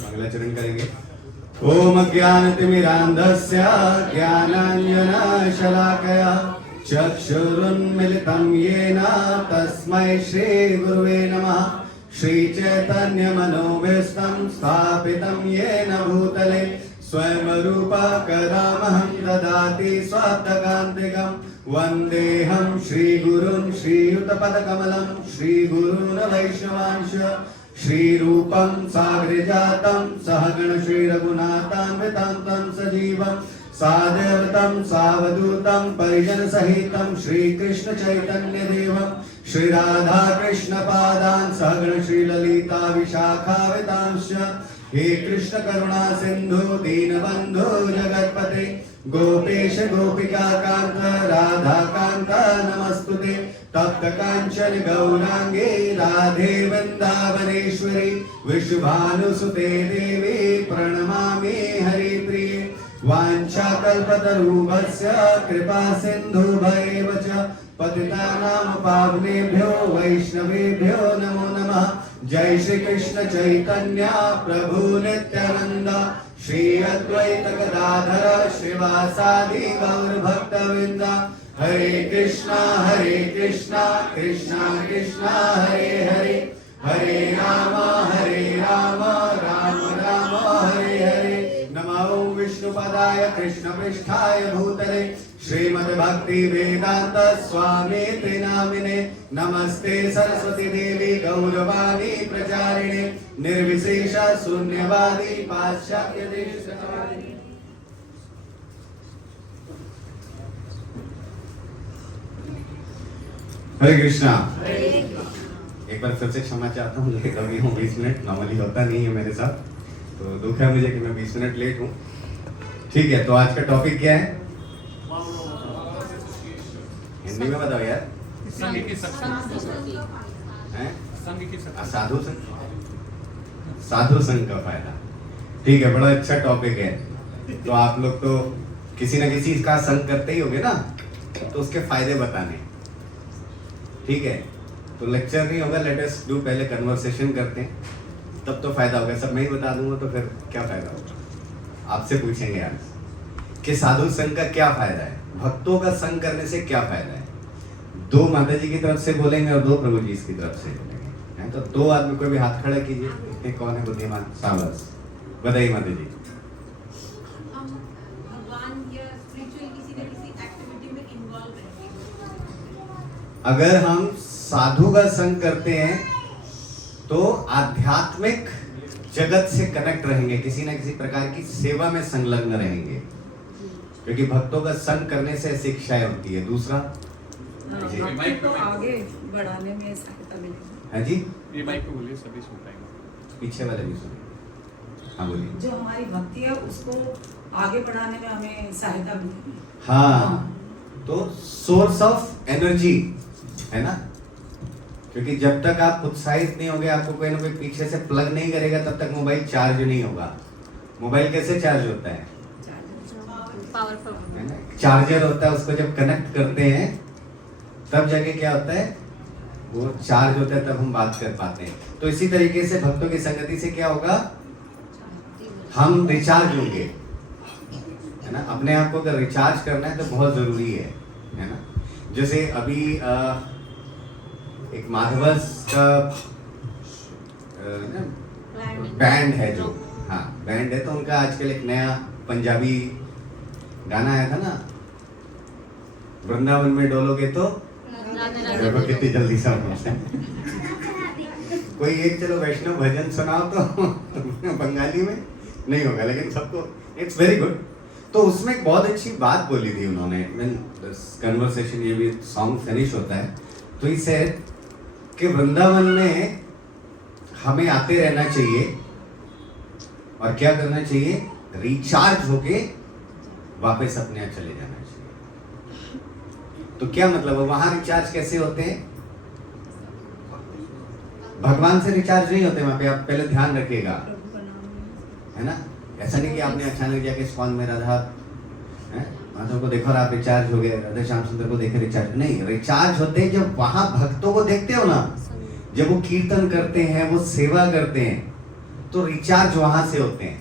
मंगलाचरण करेंगे। ओम ज्ञानतिमिरान्धस्य ज्ञानाञ्जनशलाकया चक्षुरुन्मिलितं येन तस्मै श्रीगुरुवे नमः। श्रीचैतन्यमनोभीष्टं स्थापितं येन भूतले स्वयं रूपा कदामहं ददाति स्वात्तकान्तिकं। वन्देऽहं श्रीगुरुं श्रीयुतपदकमलं श्रीगुरून् वैष्णवांश श्रीरूपं साग्रजातं सहगण श्रीरघुनाथान्वितं तं सजीवं सादेवतं सावधूतं परिजनसहितं श्रीकृष्ण चैतन्यदेवं श्रीराधाकृष्णपादान् सहगण श्रीललिता विशाखावितांश्च। हे कृष्ण करुणा सिंधु दीनबंधु जगत्पते गोपेश गोपिकाकांत राधाकांत नमस्तुते। तप्त कांचन गौरांगे राधे वृंदावनेश्वरी विश्वभानुसुते देवी प्रणमामि हरिप्रिये। वाञ्छाकल्पतरुभ्यश्च कृपा सिन्धुभ्यैव च पतितानां पावनेभ्यो वैष्णवेभ्यो नमो नमः। जय श्री कृष्ण चैतन्य प्रभु नित्यानंद श्री अद्वैत गदाधर श्रीवासादि गौर भक्तवृंद। हरे कृष्णा कृष्णा कृष्णा हरे हरे, हरे राम राम राम हरे हरे। नमो विष्णुपदाय कृष्णपृष्ठाय भूतले श्रीमद्भक्ति वेदांत स्वामी नामिने। नमस्ते सरस्वती देवी गौरवाणी प्रचारिणे, निर्विशेष शून्यवादी पाश्चात्य देशतारिणे। हरे कृष्णा। एक बार फिर से क्षमा चाहता हूँ, लेट हो गई हूँ 20 मिनट। नॉर्मली होता नहीं है मेरे साथ, तो दुख है मुझे कि मैं 20 मिनट लेट हूँ। ठीक है, तो आज का टॉपिक क्या है? हिंदी में बताओ यार। संघ की शक्ति हैं? संघ की शक्ति। साधु संघ, साधु संघ का फायदा। ठीक है, बड़ा अच्छा टॉपिक है। तो आप लोग तो किसी न किसी का संघ करते ही होंगे ना, तो उसके फायदे बताने। ठीक है, तो लेक्चर नहीं होगा, लेट अस डू, पहले कन्वर्सेशन करते हैं, तब तो फायदा होगा। सब मैं ही बता दूंगा तो फिर क्या फायदा होगा? आपसे पूछेंगे यार कि साधु संघ का क्या फायदा है, भक्तों का संघ करने से क्या फायदा है। 2 माता जी की तरफ से बोलेंगे और 2 प्रभु जी की तरफ से बोलेंगे। हैं? तो 2 आदमी कोई भी हाथ खड़ा कीजिए, देखते कौन है बुद्धिमान। शाबाश, बताइए माता जी। भगवान या स्पिरिचुअल किसी न किसी एक्टिविटी में इन्वॉल्व रहेंगे। अगर हम साधु का संग करते हैं तो आध्यात्मिक जगत से कनेक्ट रहेंगे, किसी न किसी प्रकार की सेवा में संलग्न रहेंगे, क्योंकि भक्तों का संग करने से शिक्षाएं होती है। दूसरा जी, तो आगे बढ़ाने में सहायता मिलेगी। हाँ जी, ये माइक पे बोलिए, सभी सुन पाएंगे। पीछे वाले भी सुनिए। हाँ बोलिए। जो हमारी भक्ति है उसको आगे बढ़ाने में हमें सहायता मिलेगी। हाँ, तो सोर्स ऑफ एनर्जी है ना, क्योंकि जब तक आप उत्साहित नहीं होगे, आपको कोई ना कोई पीछे से प्लग नहीं करेगा, तब तक मोबाइल चार्ज नहीं होगा। मोबाइल कैसे चार्ज होता है? पावरफुल है ना, चार्जर होता है, उसको जब कनेक्ट करते हैं तब जाके क्या होता है, वो चार्ज होता है, तब हम बात कर पाते हैं। तो इसी तरीके से भक्तों की संगति से क्या होगा, हम रिचार्ज होंगे, है ना। अपने आप को अगर रिचार्ज करना है तो बहुत जरूरी है ना। जैसे अभी एक माधवस का बैंड है जो, हाँ बैंड है, तो उनका आजकल एक नया पंजाबी गाना आया था ना, वृंदावन में डोलोगे तो देखो कितनी जल्दी समझ। कोई एक चलो वैष्णव भजन सुनाओ तो बंगाली में नहीं होगा, लेकिन सबको इट्स वेरी गुड। तो उसमें एक बहुत अच्छी बात बोली थी उन्होंने, कन्वर्सेशन, ये भी सॉन्ग फिनिश होता है, तो ही सेड कि वृंदावन में हमें आते रहना चाहिए और क्या करना चाहिए, रिचार्ज होके वापस अपने यहाँ चले जाना चाहिए। तो क्या मतलब है, वहां रिचार्ज कैसे होते हैं? भगवान से रिचार्ज नहीं होते वहां पे, आप पहले ध्यान रखिएगा, है ना। ऐसा नहीं कि आपने अचानक जाके स्पॉन में राधा माधव को देखो और आप रिचार्ज हो गए, राधा श्याम सुंदर को देखे रिचार्ज नहीं। रिचार्ज होते हैं जब वहां भक्तों को देखते हो ना, जब वो कीर्तन करते हैं, वो सेवा करते हैं, तो रिचार्ज वहां से होते हैं,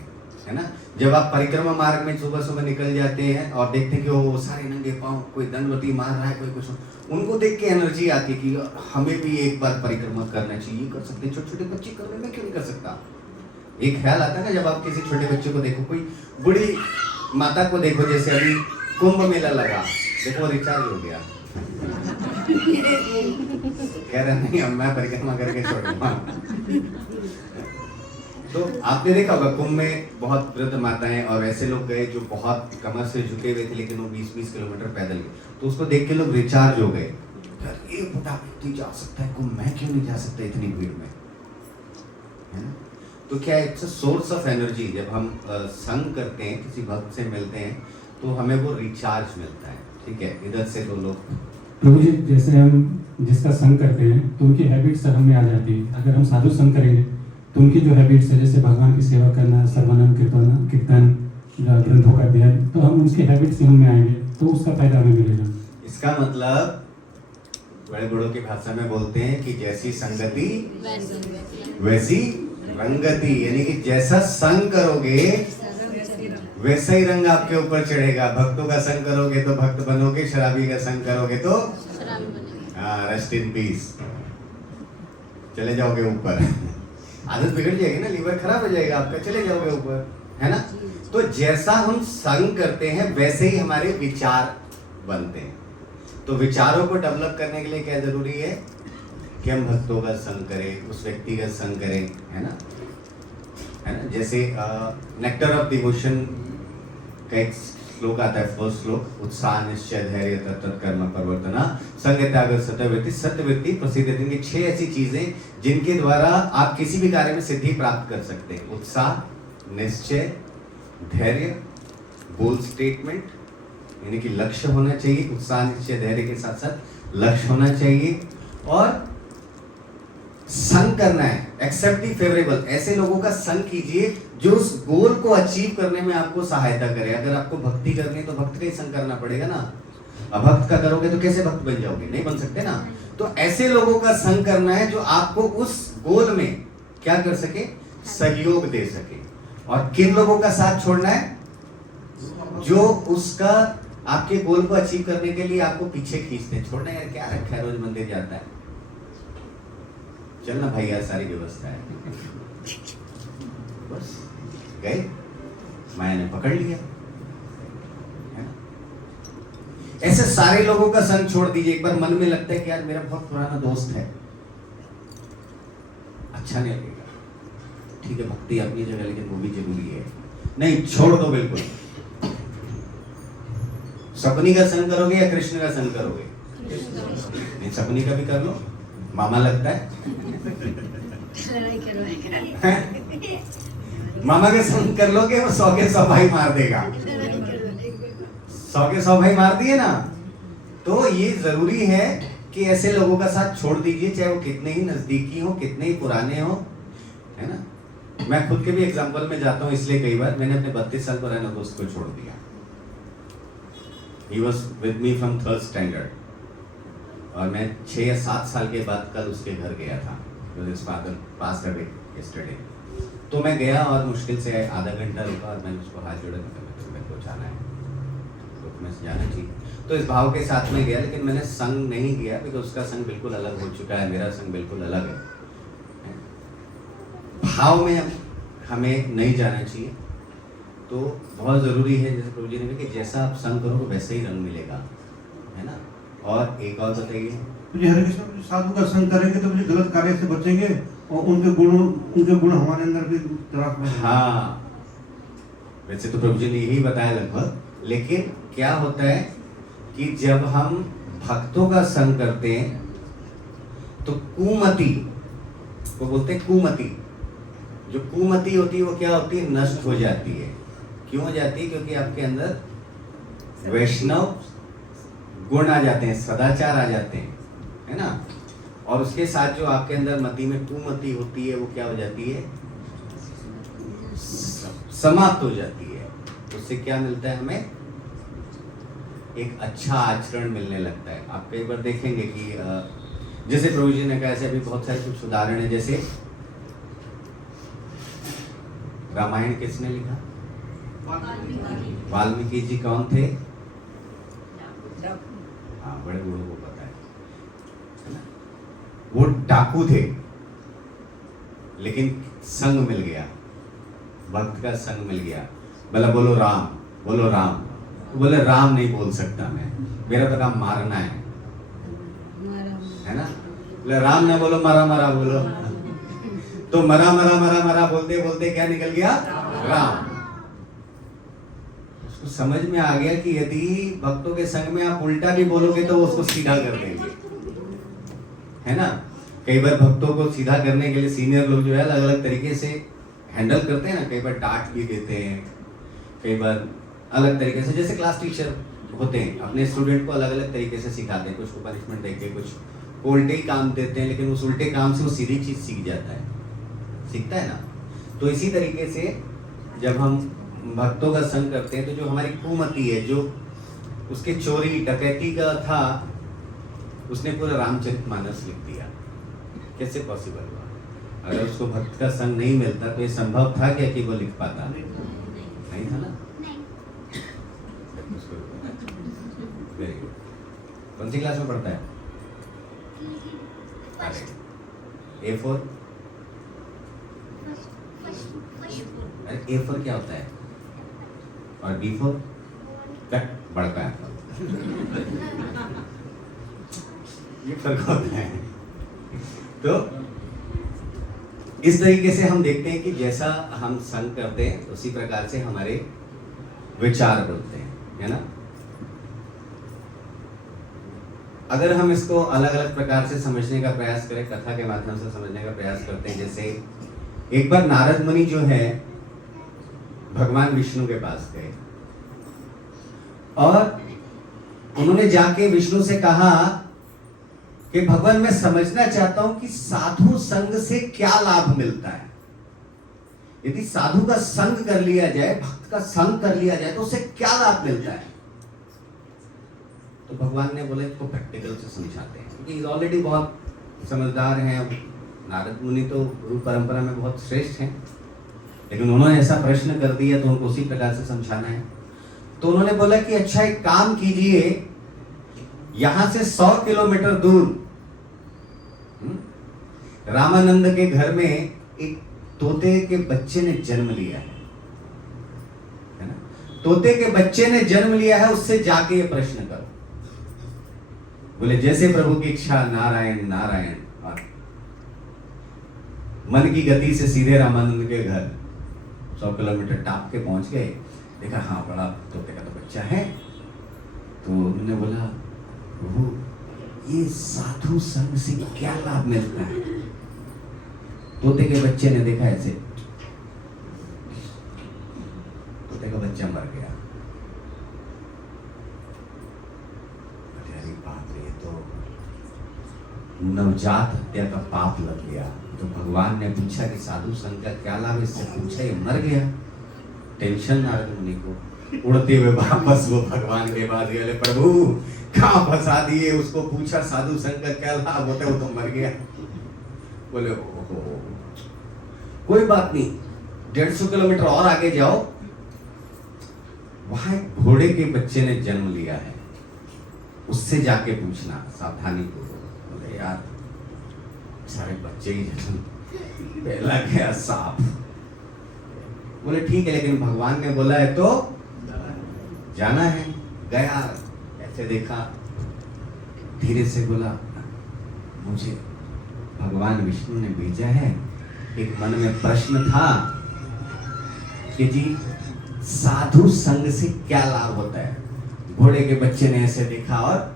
है ना। जब आप परिक्रमा मार्ग में सुबह सुबह निकल जाते हैं और देखते हैं कि वो सारे नंगे पांव, कोई दंडवती मार रहा है, कोई कुछ, उनको देख के एनर्जी आती है कि हमें भी एक बार परिक्रमा करना चाहिए, कर सकते हैं। छोटे छोटे बच्चे कर रहे, मैं क्यों नहीं कर सकता? एक ख्याल आता है ना, जब आप किसी छोटे बच्चे को देखो, कोई बूढ़ी माता को देखो, जैसे अभी कुंभ मेला लगा, देखो रिचार्ज हो गया, कह रहे नहीं अब मैं परिक्रमा करके छोड़ूंगा। तो आपने देखा होगा कुंभ में बहुत वृद्ध माताएं और ऐसे लोग गए जो बहुत कमर से झुके हुए थे, लेकिन वो 20-20 किलोमीटर पैदल गए, तो उसको देख के लोग रिचार्ज हो गए। एक बूढ़ा व्यक्ति जा सकता है कुंभ, मैं क्यों नहीं जा सकता इतनी भीड़ में, है ना। तो क्या it's a source of energy. जब हम संग करते हैं, किसी भक्त से मिलते हैं, तो हमें वो रिचार्ज मिलता है। ठीक है, इधर से 2 लोग। प्रभु जी, जैसे हम जिसका संग करते हैं तो उनकी हैबिट्स हम में आ जाती है। अगर हम साधु संग करेंगे तो उनकी जो हैबिट्स है, जैसे भगवान की सेवा करना, सर्वनाम कीर्तन, ग्रंथों का अध्ययन, तो हम उसकी हैबिट्स हम में आएंगे तो उसका फायदा हमें मिलेगा। इसका मतलब बड़े बड़ों की भाषा में बोलते हैं कि जैसी संगति वैसी रंगति, यानी कि जैसा संग करोगे वैसा ही रंग आपके ऊपर चढ़ेगा। भक्तों का संग करोगे तो भक्त बनोगे, शराबी का संग करोगे तो हाँ, रेस्ट इन पीस, चले जाओगे ऊपर। आदत बिगड़ जाएगी ना, लीवर खराब हो जाएगा आपका, चले जाओगे ऊपर, है ना। तो जैसा हम संग करते हैं वैसे ही हमारे विचार बनते हैं। तो विचारों को डेवलप करने के लिए क्या जरूरी है कि हम भक्तों का संग करें, उस व्यक्ति का संग करें, है ना। जैसे नेक्टर ऑफ डिवोशन का एक श्लोक आता है, फर्स्ट श्लोक, उत्साह निश्चय धैर्य तत्त कर्म प्रवर्तना संग त्याग सत्यवृत्ति। सत्यवृत्ति प्रसिद्ध है। इनकी 6 ऐसी चीजें जिनके द्वारा आप किसी भी कार्य में सिद्धि प्राप्त कर सकते हैं। उत्साह, निश्चय, धैर्य, गोल स्टेटमेंट, यानी कि लक्ष्य होना चाहिए। उत्साह निश्चय धैर्य के साथ साथ लक्ष्य होना चाहिए, और संग करना है, एक्सेप्ट दी फेवरेबल। ऐसे लोगों का संग कीजिए जो उस गोल को अचीव करने में आपको सहायता करे। अगर आपको भक्ति करनी है तो भक्त का ही संग करना पड़ेगा ना। अभक्त का करोगे तो कैसे भक्त बन जाओगे, नहीं बन सकते ना। तो ऐसे लोगों का संग करना है जो आपको उस गोल में क्या कर सके, सहयोग दे सके। और किन लोगों का साथ छोड़ना है, जो उसका आपके गोल को अचीव करने के लिए आपको पीछे खींचते हैं। छोड़ना यार, क्या रखा है, रोज मंदिर जाता है, चलना भाई यार, सारी व्यवस्था है, बस गए, माया ने पकड़ लिया, है ना? ऐसे सारे लोगों का संग छोड़ दीजिए। एक बार मन में लगता है कि यार मेरा बहुत पुराना दोस्त है, अच्छा नहीं लगेगा, ठीक है भक्ति अपनी जगह लेकिन वो भी जरूरी है, नहीं छोड़ दो बिल्कुल। सपनी का संग करोगे या कृष्ण का संग करोगे? नहीं, सपनी का भी कर लो, मामा लगता है। मामा के संग कर लोगे वो 100 के 100 भाई मार देगा। 100 के 100 भाई मार दिए ना। तो ये जरूरी है कि ऐसे लोगों का साथ छोड़ दीजिए, चाहे वो कितने ही नजदीकी हो, कितने ही पुराने हो, है ना। मैं खुद के भी एग्जांपल में जाता हूँ, इसलिए कई बार मैंने अपने 32 साल पुराने दोस्त को छोड़ दिया। He was with me from 3rd standard, और मैं 6 या 7 साल के बाद कल उसके घर गया था। His father passed away yesterday। तो मैं गया और मुश्किल से आधा घंटा रुका और मैंने उसको हाथ जोड़ा, मेरे को जाना है, तो मैं जाना चाहिए। तो इस भाव के साथ में गया, लेकिन मैंने संग नहीं किया क्योंकि उसका संग बिल्कुल अलग हो चुका है, मेरा संग बिल्कुल अलग है। भाव में हमें नहीं जाना चाहिए। तो बहुत ज़रूरी है, जैसे प्रभु जी ने कहा कि जैसा आप संग करोगे वैसे ही रंग मिलेगा, है ना। और एक और बताइए, मुझे हरे कृष्ण साधु का संग करेंगे तो मुझे गलत कार्य से बचेंगे और उनके गुण हमारे अंदर भी तलाश में। हाँ, वैसे तो प्रभु जी ने यही बताया लगभग, लेकिन क्या होता है कि जब हम भक्तों का संग करते हैं तो कुमति को बोलते हैं, कुमति। जो कुमति होती है वो क्या होती है, नष्ट हो जाती है। क्यों हो जाती है? क्योंकि आपके अंदर वैष्णव गुण आ जाते हैं, सदाचार आ जाते हैं, है ना। और उसके साथ जो आपके अंदर मति में कुमति होती है वो क्या हो जाती है, समाप्त हो जाती है। उससे क्या मिलता है हमें, एक अच्छा आचरण मिलने लगता है। आप कई बार देखेंगे कि जैसे प्रभु जी ने कहा, ऐसे अभी बहुत सारे कुछ उदाहरण है। जैसे रामायण किसने लिखा? वाल्मीकि जी कौन थे? हाँ, बड़े बूढ़ों को पता है ना। वो डाकू थे, लेकिन संग मिल गया, भक्त का संग मिल गया। बोला बोलो राम, बोलो राम। बोले राम नहीं बोल सकता मैं, मेरा तो काम मारना है ना। बोले राम ना बोलो, मरा मरा बोलो। तो मरा मरा मरा मरा बोलते बोलते क्या निकल गया, राम। उसको समझ में आ गया कि यदि भक्तों के संग में आप उल्टा भी बोलोगे तो वो उसको सीधा कर देंगे, है ना। कई बार भक्तों को सीधा करने के लिए सीनियर लोग जो है अलग अलग तरीके से हैंडल करते हैं ना। कई बार डांट भी देते हैं, कई बार अलग तरीके से, जैसे क्लास टीचर होते हैं अपने स्टूडेंट को अलग अलग तरीके से सिखाते हैं। कुछ को पनिशमेंट देके, कुछ उल्टे ही काम देते हैं, लेकिन उस उल्टे काम से वो सीधी चीज सीख जाता है, सीखता है ना। तो इसी तरीके से जब हम भक्तों का संग करते हैं तो जो हमारी कुमति है, जो उसके चोरी डकैती का था, उसने पूरा रामचरितमानस लिख दिया। कैसे पॉसिबल हुआ? अगर उसको भक्त का संग नहीं मिलता तो ये संभव था क्या कि वो लिख पाता? नहीं था ना। Very good. कौन सी क्लास में पढ़ता है? A4? अरे A4 क्या होता है? और B4? कट बड़का है। ये फर्क होता है। तो इस तरीके से हम देखते हैं कि जैसा हम संग करते हैं उसी प्रकार से हमारे विचार बनते हैं, है ना। अगर हम इसको अलग अलग प्रकार से समझने का प्रयास करें, कथा के माध्यम से समझने का प्रयास करते हैं, जैसे एक बार नारद मुनि जो है भगवान विष्णु के पास गए और उन्होंने जाके विष्णु से कहा कि भगवान मैं समझना चाहता हूं कि साधु संग से क्या लाभ मिलता है। यदि साधु का संग कर लिया जाए, भक्त का संग कर लिया जाए तो उससे क्या लाभ मिलता है। तो भगवान ने बोले इसको प्रैक्टिकल से समझाते हैं, क्योंकि ऑलरेडी बहुत समझदार हैं। नारद मुनि तो गुरु परंपरा में बहुत श्रेष्ठ हैं, लेकिन उन्होंने ऐसा प्रश्न कर दिया तो उनको उसी प्रकार से समझाना है। तो उन्होंने बोला कि अच्छा एक काम कीजिए, यहां से 100 किलोमीटर दूर रामानंद के घर में एक तोते के बच्चे ने जन्म लिया है ना। तोते के बच्चे ने जन्म लिया है, उससे जाके ये प्रश्न करो। बोले जैसे प्रभु की इच्छा, नारायण नारायण। और मन की गति से सीधे रामानंद के घर 100 किलोमीटर टाप के पहुंच गए। देखा हाँ बड़ा तोते का तो बच्चा है। तो उन्होंने बोला प्रभु ये साधु संग से क्या लाभ मिलता है। तोते के बच्चे ने देखा ऐसे, तोते का बच्चा मर गया। अरे बाप रे, तो नवजात हत्या का पाप लग गया। तो भगवान ने पूछा कि साधु संग का क्या लाभ, इससे पूछा ये मर गया। टेंशन नारद मुनि को, उड़ते हुए वापस वो भगवान के पास गए। प्रभु कहाँ फंसा दिए उसको, पूछा साधु संग का क्या लाभ होता है, वो तो मर गया। बोले ओहो कोई बात नहीं, 150 किलोमीटर और आगे जाओ, वहां एक घोड़े के बच्चे ने जन्म लिया है, उससे जाके पूछना सावधानी पूर्वक। बोले यार सारे बच्चे ही जन्म, पहला गया सांप। बोले ठीक है, लेकिन भगवान ने बोला है तो जाना है। गया, ऐसे देखा, धीरे से बोला मुझे भगवान विष्णु ने भेजा है। एक मन में प्रश्न था कि जी साधु संग से क्या लाभ होता है। घोड़े के बच्चे ने ऐसे देखा और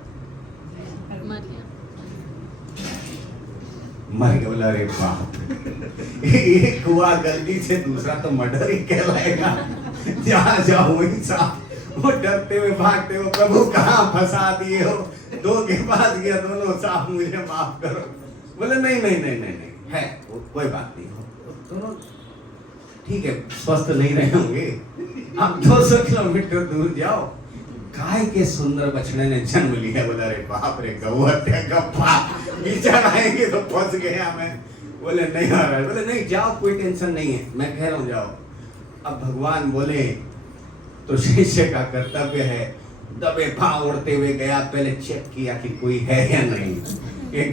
मर गया। बोला अरे बाप एक हुआ गलती से, दूसरा तो मर्डर ही कहलाएगा। जहाँ जाओ वही साहब, वो डरते हुए भागते हुए प्रभु कहाँ फंसा दिए हो। दो के पास गया, दोनों साहब मुझे माफ करो। बोले नहीं नहीं नहीं नहीं नहीं है कोई बात नहीं, दोनों ठीक है, स्वस्थ नहीं रहे होंगे। आप 200 किलोमीटर दूर जाओ, गाय के सुंदर बछड़े ने जन्म लिया। बोला अरे बाप रे, गौ हत्या का पाप, विचार आएंगे तो फंस गया मैं। बोले नहीं आ रहा है। बोले नहीं जाओ, कोई टेंशन नहीं है, मैं कह रहा हूँ जाओ। अब भगवान बोले तो शिष्य का कर्तव्य है, दबे पांव उड़ते हुए गया, पहले चेक किया कि कोई है या नहीं। ये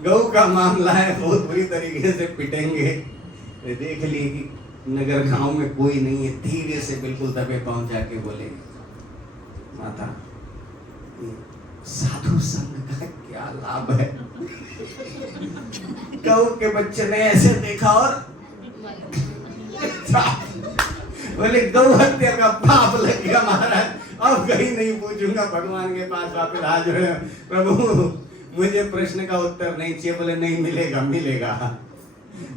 गौ का मामला है, बहुत बुरी तरीके से पिटेंगे। देख लिए कि नगर गांव में कोई नहीं है, धीरे से बिल्कुल दबे पांव जाके बोले माता साधु संग का क्या लाभ है। गौ के बच्चे ने ऐसे देखा और बोले गौ हत्या का पाप लग गया महाराज, अब कहीं नहीं पूछूंगा। भगवान के पास वापस हाथ जोड़े, प्रभु मुझे प्रश्न का उत्तर नहीं चाहिए। बोले नहीं मिलेगा मिलेगा।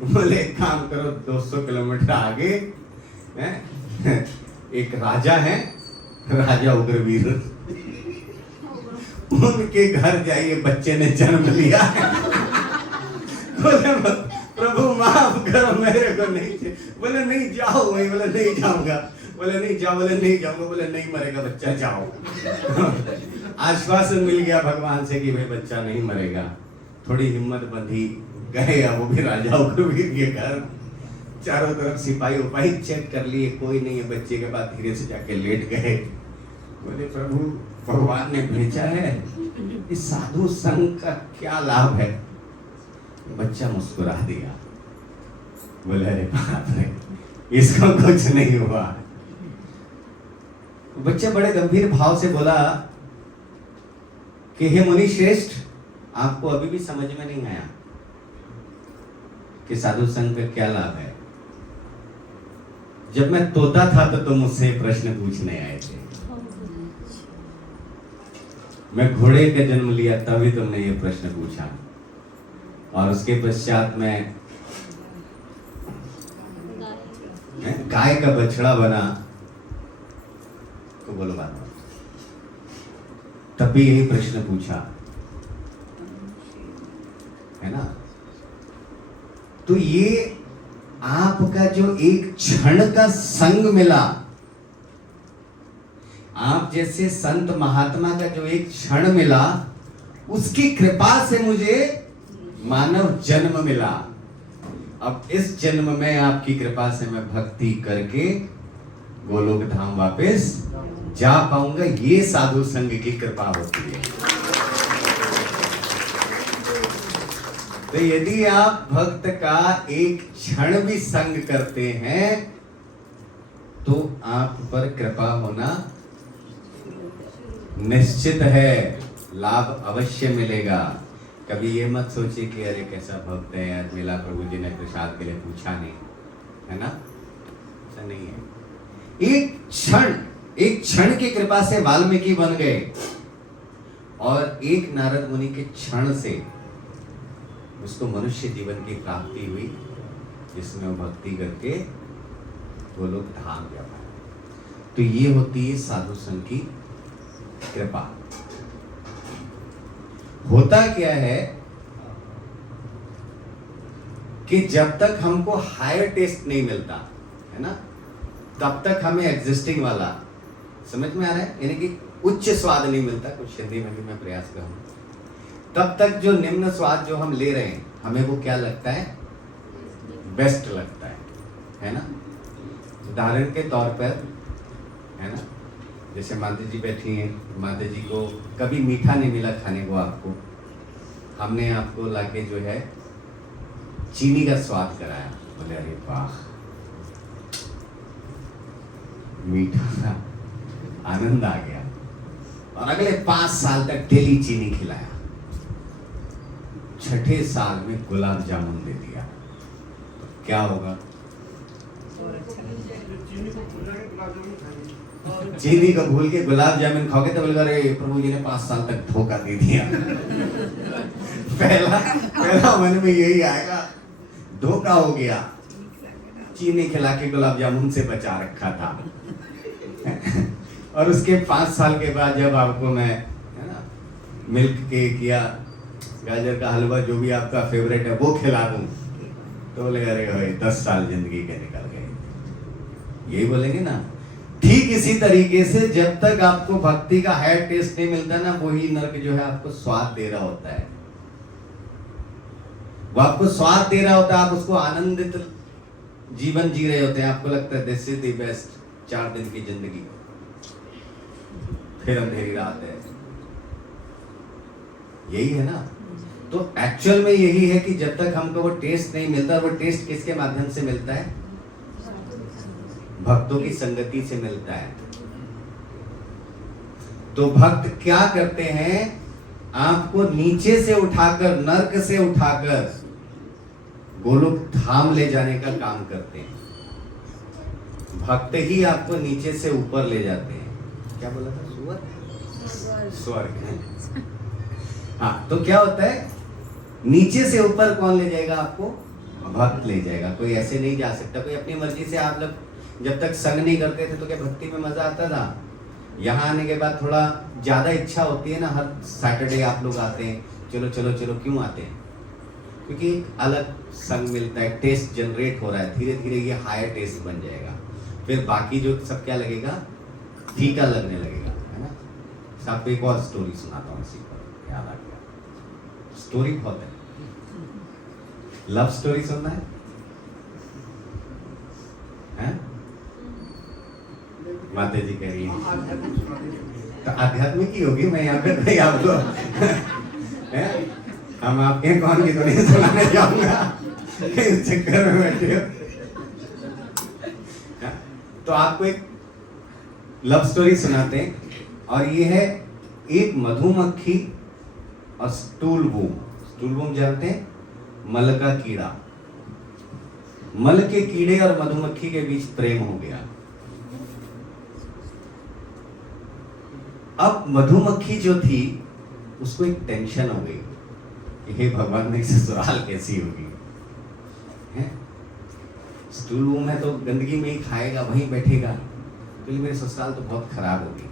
बोले एक काम करो, 200 किलोमीटर आगे एक राजा है, राजा उग्रवीर, उनके घर जाइए, बच्चे ने जन्म लिया है। बोले प्रभु माफ करो, मेरे को नहीं चाहिए। बोले नहीं जाओ वहीं। बोले नहीं जाऊंगा। बोले नहीं जाओ। बोले नहीं जाऊंगा। बोले नहीं मरेगा बच्चा, जाओ। आश्वासन मिल गया भगवान से कि भाई बच्चा नहीं मरेगा। थोड़ी हिम्मत बंधी, गए वो भी राजा उग्रवीर के घर। चारों तरफ सिपाही उपाही चेक कर लिए, कोई नहीं है। बच्चे के बाद धीरे से जाके लेट गए। बोले प्रभु भगवान ने भेजा है, इस साधु संग का क्या लाभ है? बच्चा मुस्कुरा दिया, बोले अरे बाप रे, इसको कुछ नहीं हुआ। बच्चे बड़े गंभीर भाव से बोला कि हे मुनि श्रेष्ठ, आपको अभी भी समझ में नहीं आया कि साधु संग का क्या लाभ है? जब मैं तोता था तो तुम मुझसे प्रश्न पूछने आए थे, मैं घोड़े का जन्म लिया तभी तुमने ये प्रश्न पूछा, और उसके पश्चात मैं गाय का बछड़ा बना तो बोलो बात, तब भी यही प्रश्न पूछा, है ना? तो ये आपका जो एक क्षण का संग मिला, आप जैसे संत महात्मा का जो एक क्षण मिला, उसकी कृपा से मुझे मानव जन्म मिला। अब इस जन्म में आपकी कृपा से मैं भक्ति करके गोलोक धाम वापस जा पाऊंगा। ये साधु संग की कृपा होती है। तो यदि आप भक्त का एक क्षण भी संग करते हैं तो आप पर कृपा होना निश्चित है, लाभ अवश्य मिलेगा। कभी ये मत सोचिए कि अरे कैसा भक्त है यार, मिला प्रभु जी ने प्रसाद के लिए पूछा नहीं, है ना? ऐसा नहीं है। एक क्षण की कृपा से वाल्मीकि बन गए, और एक नारद मुनि के क्षण से उसको मनुष्य जीवन की प्राप्ति हुई, जिसमें वो भक्ति करके वो लोग धाम जा पाए। तो ये होती है साधु संग की कृपा। होता क्या है कि जब तक हमको हायर टेस्ट नहीं मिलता है ना, तब तक हमें एग्जिस्टिंग वाला समझ में आ रहा है, यानी कि उच्च स्वाद नहीं मिलता, कुछ हिंदी में भी मैं प्रयास करूं, तब तक जो निम्न स्वाद जो हम ले रहे हैं हमें वो क्या लगता है? बेस्ट लगता है ना? उदाहरण के तौर पर, है ना, जैसे माता जी बैठी हैं, माता जी को कभी मीठा नहीं मिला खाने को, आपको हमने आपको लाके जो है चीनी का स्वाद कराया, बोले अरे वाह मीठा था, आनंद आ गया, और अगले 5 साल तक डेली चीनी खिलाया। 6ठे साल में गुलाब जामुन दे दिया, तो क्या होगा? चीनी को भूल के गुलाब जामुन खाओगे तो बोलेगा अरे प्रभु जी ने 5 साल तक धोखा दे दिया। पहला मन में यही आएगा, धोखा हो गया, चीनी खिला के गुलाब जामुन से बचा रखा था। और उसके 5 साल के बाद जब आपको मैं, है ना, मिल्क केक या गाजर का हलवा जो भी आपका फेवरेट है वो खिला दूं, तो बोलेगा अरे भाई 10 साल जिंदगी के निकल गए। यही बोलेंगे ना। ठीक इसी तरीके से जब तक आपको भक्ति का हायर टेस्ट नहीं मिलता ना, वही नर्क जो है आपको स्वाद दे रहा होता है, वो आपको स्वाद दे रहा होता है, आप उसको आनंदित जीवन जी रहे होते हैं, आपको लगता है दिस इज द बेस्ट 4 दिन की जिंदगी, फिर अंधेरी रात है। यही है ना। तो एक्चुअल में यही है कि जब तक हमको वो टेस्ट नहीं मिलता, वो टेस्ट किसके माध्यम से मिलता है? भक्तों की संगति से मिलता है। तो भक्त क्या करते हैं? आपको नीचे से उठाकर, नर्क से उठाकर गोलोक धाम ले जाने का काम करते हैं। भक्त ही आपको नीचे से ऊपर ले जाते हैं। क्या बोला था? स्वर्ग। हाँ, तो क्या होता है, नीचे से ऊपर कौन ले जाएगा आपको? भक्त ले जाएगा। कोई ऐसे नहीं जा सकता, कोई अपनी मर्जी से। आप लोग जब तक संग नहीं करते थे तो क्या भक्ति में मजा आता था? यहाँ आने के बाद थोड़ा ज्यादा इच्छा होती है ना, हर सैटरडे आप लोग आते हैं, चलो चलो चलो। क्यों आते हैं? क्योंकि एक अलग संग मिलता है, टेस्ट जनरेट हो रहा है, धीरे धीरे ये हायर टेस्ट बन जाएगा। फिर बाकी जो सब क्या लगेगा? फीका लगने लगेगा, है ना। आपको एक और स्टोरी सुनाता हूँ, इसी पर याद आ गया। स्टोरी बहुत है, लव स्टोरी सुनना है? माता जी कह रही है तो आध्यात्मिक ही होगी। मैं यहाँ पे भाई आपको हैं? हम आपके कौन की तो नहीं सुनाने जाऊंगा इस चक्कर में बैठे हो। तो आपको एक लव स्टोरी सुनाते हैं, और ये है एक मधुमक्खी और स्टूल बूम। स्टूल बूम जानते हैं? मल का कीड़ा। मल के कीड़े और मधुमक्खी के बीच प्रेम हो गया। अब मधुमक्खी जो थी उसको एक टेंशन हो गई कि हे भगवान, मेरी ससुराल कैसी होगी, हैं? स्टूल बूम है तो गंदगी में ही खाएगा, वहीं बैठेगा। बोले मेरी ससुराल तो बहुत खराब होगी।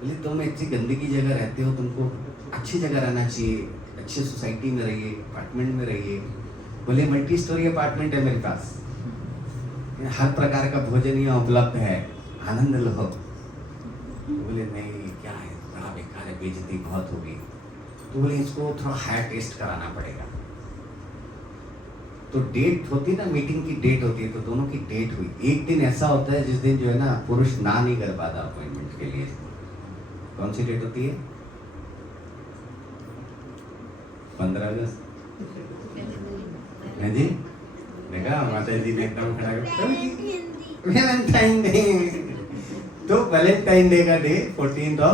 बोले तुम इतनी गंदगी जगह रहते हो, तुमको अच्छी जगह रहना चाहिए, अच्छी सोसाइटी में रहिए, अपार्टमेंट में रहिए। बोले मल्टी स्टोरी अपार्टमेंट है मेरे पास, हर प्रकार का भोजन यहाँ उपलब्ध है, आनंद लो। बोले नहीं, क्या है, बड़ा बेकार है, बेइज्जती बहुत होगी। तो बोले इसको थोड़ा हायर टेस्ट कराना पड़ेगा। तो डेट होती है ना, मीटिंग की डेट होती है, तो दोनों की डेट हुई। एक दिन ऐसा होता है जिस दिन जो है ना पुरुष ना नहीं कर पाता अपॉइंटमेंट के लिए। कौन सी डेट होती है? 15 अगस्त। है जी, देखा माता जी ने एकदम खड़ा कर वैलेंटाइन डे। तो वैलेंटाइन डे का डे 14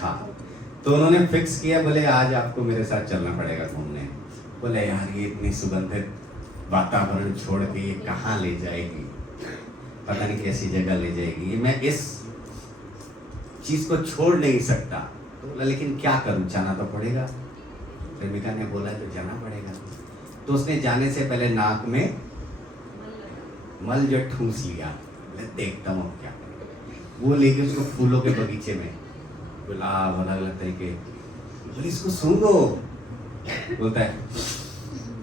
हाँ, तो उन्होंने फिक्स किया। बोले आज आपको मेरे साथ चलना पड़ेगा घूमने। बोले यार ये इतनी सुगंधित वातावरण छोड़ के ये कहाँ ले जाएगी, पता नहीं कैसी जगह ले जाएगी, ये मैं इस चीज को छोड़ नहीं सकता। तो बोला लेकिन क्या करूं, जाना तो पड़ेगा। प्रेमिका ने बोला तो जाना पड़ेगा। तो उसने जाने से पहले नाक में मल जो ठूस लिया। बोले देखता हूँ क्या करेगा। वो लेके उसको फूलों के बगीचे में, गुलाब अलग अलग तरीके, बोले इसको सूंघो। बोलता है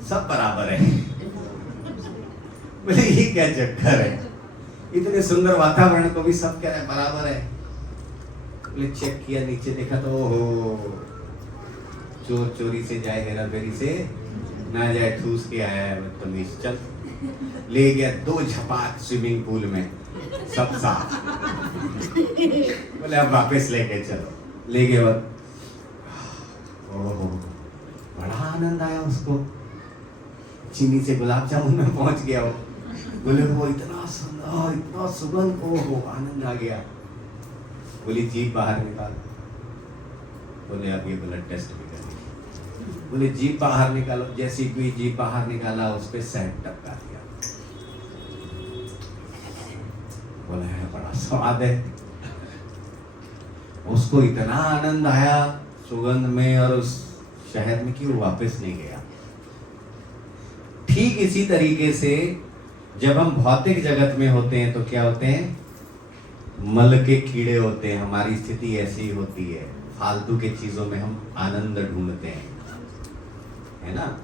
सब बराबर है। बोले ये क्या चक्कर है, इतने सुंदर वातावरण को भी सब कह रहे हैं बराबर है। बोले चेक किया, नीचे देखा तो ओहो, चोर चोरी से जाए, हेरा फेरी से ना जाए, ठूस के आया है बदतमीज। चल ले गया 2 झपाक स्विमिंग पूल में, सब साफ। बोले अब वापस लेके चलो। ले गए और ओहो, बड़ा आनंद आया उसको। चीनी से गुलाब जामुन में पहुंच गया वो। बोले वो इतना सुंदर, इतना सुगंध, ओहो आनंद आ गया। बोली जीभ बाहर निकाल। बोले अब ये ब्लड टेस्ट भी कर। बोले जीभ बाहर निकालो। जैसी कोई जीभ बाहर निकाला, उस पे शहद टपका दिया। बोले है बड़ा स्वाद है। उसको इतना आनंद आया सुगंध में और उस शहद में कि वो वापस नहीं गया। ठीक इसी तरीके से जब हम भौतिक जगत में होते हैं तो क्या होते हैं, मल के कीड़े होते हैं। हमारी स्थिति ऐसी ही होती है, फालतू के चीजों में हम आनंद ढूंढते हैं, है ना।